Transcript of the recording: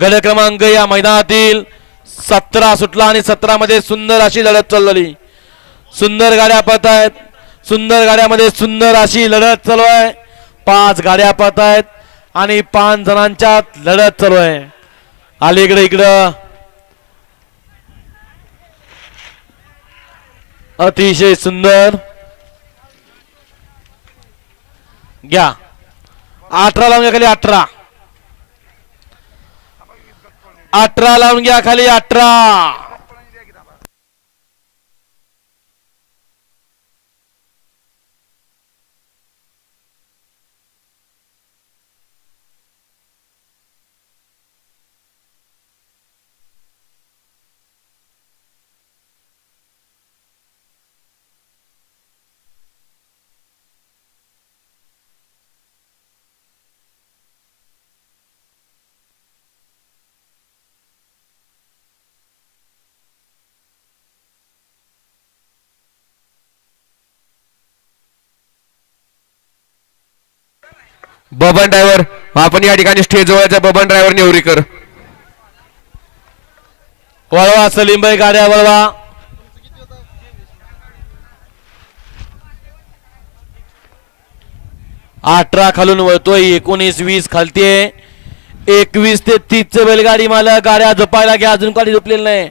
गड क्रमांक या मैदानातील सतरा सुटला आणि सतरा मध्ये सुंदर अशी लढत चाललेली सुंदर गाड्या पळत आहेत. सुंदर गाड्यामध्ये सुंदर अशी लढत चालू आहे. पाच गाड्या पळत आहेत आणि पाच जणांच्या लढत चालू आहे. अलीकडे इकडं. अतिशय सुंदर. घ्या. अठरा लावून खाली अठरा. अठरा लावून घ्या खाली अठरा. बबन ड्रायव्हर आपण या ठिकाणी स्टेज जवळच्या बबन ड्रायव्हर नेवरीकर वळवा सलीमबाई गाड्या वळवा. अठरा खालून वळतोय एकोणीस वीस खालतीये. एकवीस ते तीस बैलगाडी मला गाड्या जपायला घ्या अजून गाडी झोपलेली नाही.